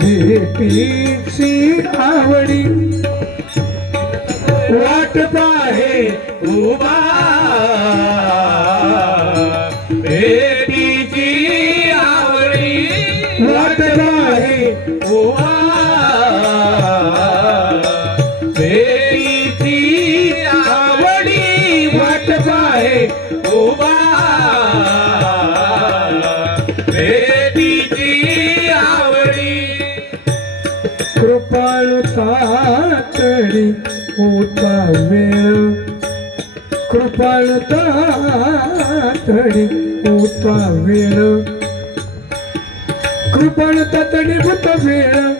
भेटीची आवडी वाटत आहे उभा. भेटीची आवडी वाटत आहे उभा. भेटीची आवडी वाटत आहे उभा. वेळ कृपाळता तातडी होता वेळ. कृपाळू तातडी होता वेळ.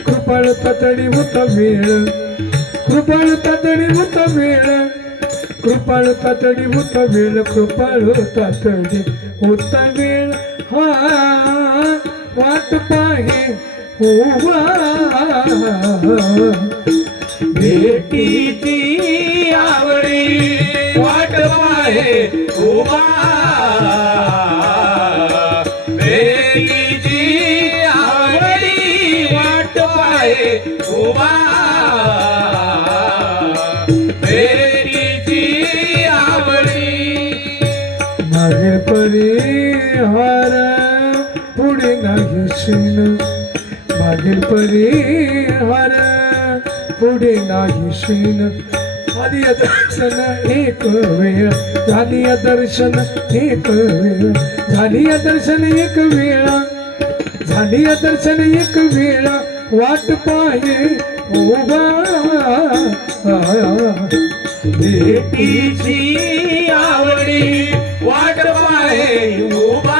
कृपाळू तातडी होता वेळ. कृपाळू तातडी होता वेळ. कृपाळू तातडी होता वेळ. कृपाळू तातडी होता वेळ. हा वाट पाहे. उभा भेटीची आवडी. वाट पाहे उभा. भेटीची आवडी. वाट पाहे उभा. भेटीची आवडी. मागे परिहार पुढे नाही शिन मागील परिहार पुढे नाही शीन. आधी दर्शन एक वेळ. झाली दर्शन एक वेळ. झाली दर्शन एक वेळा. झाली दर्शन एक वेळा. वाट पाहे उभा. भेटीची आवडी वाट पाहे उभा.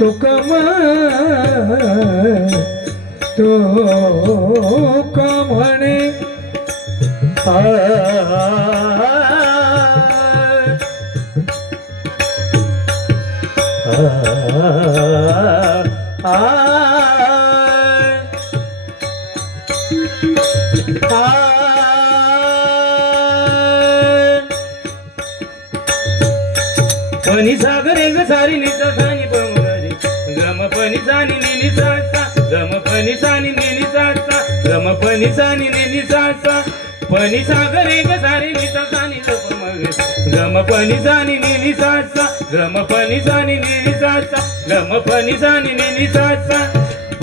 म्हणे नेती तुका म्हणे तो कम तो म्हणे सागरे ग सारी निचा गम जाणी नेली नेनी सासा गम पनी सानी नेनी सासा गम पनी सानी नेनी सासा पनी सागरे ग सारी निचा सानी पमगरी गम पनी जाणी नेली सासा गम पनी सानी नेनी सासा गम पनी सानी नेनी सासा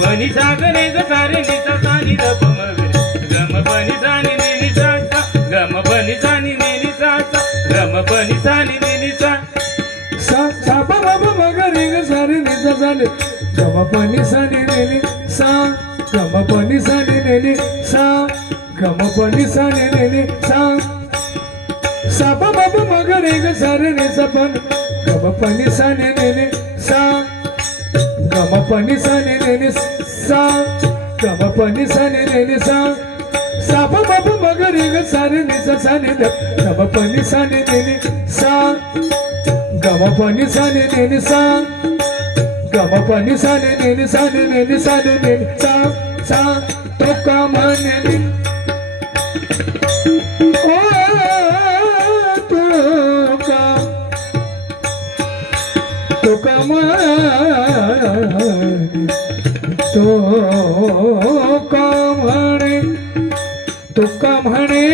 पनी सागरे ग सारी निचा सानी पमगरी गम पनी जाणी नेली सासा गम पनी सानी नेनी सासा गम पनी सानी नेनी सासा सा सा पा मा पा रे ग सारे निता जाणी. గమ పని సని నెలి సా గమ పని సని నెలి సా గమ పని సని నెలి సా సప మప మగరే గ సరి ని సపన్ గమ పని సని నెలి సా గమ పని సని నెలి సా గమ పని సని నెలి సా సప మప మగరే గ సరి ని స సని ద గమ పని సని నెలి సా గమ పని సని నెలి సా नि सा नि ने नि सा ग म प नि सा नि ने नि सा सा पा मा पा मा ग रे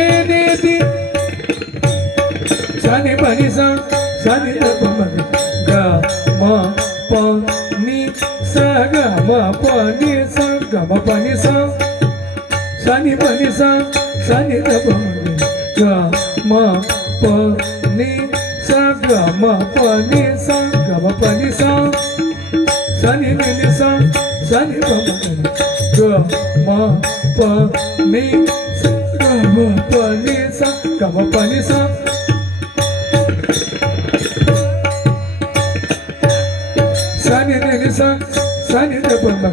ग सा रे ग म प नि सा साने पाणी सा साने द प म ग म प नि सा ग म प नि सा ग म प नि सा सानी नेली सा सानी ग म प नि सा ग म प नि सा ग म प नि सा सानी नेली सा सानी ग प म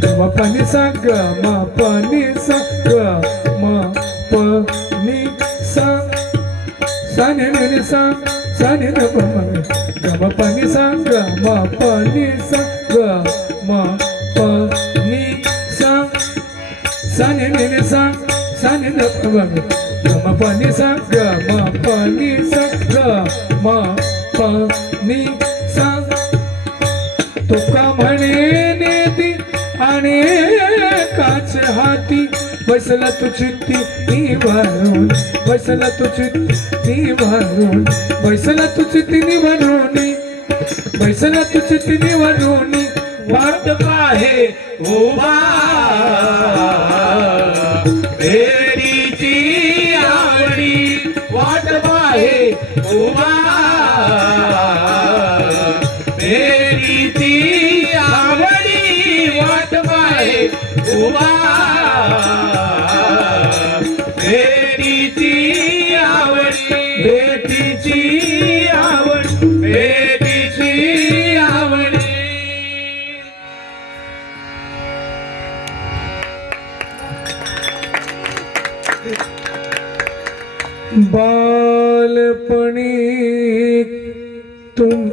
ग म प नि सा ग म प नि सा ग म प नि सा सानी नेली सा सानी ग प म ग म प नि सा ग म प नि सा ग म प नि सा सानी नेली सा सानी ग प म ग म प नि सा ग म प नि सा ग म प नि सा तुका म्हणे काच हाती बसला तुझी चित्ती म्हणून बसला तुझी ती म्हणून बसला तुझी तिने म्हणून बसला तुझी तिने म्हणून वाट पाहे उभा भेटीची बालपणी तुम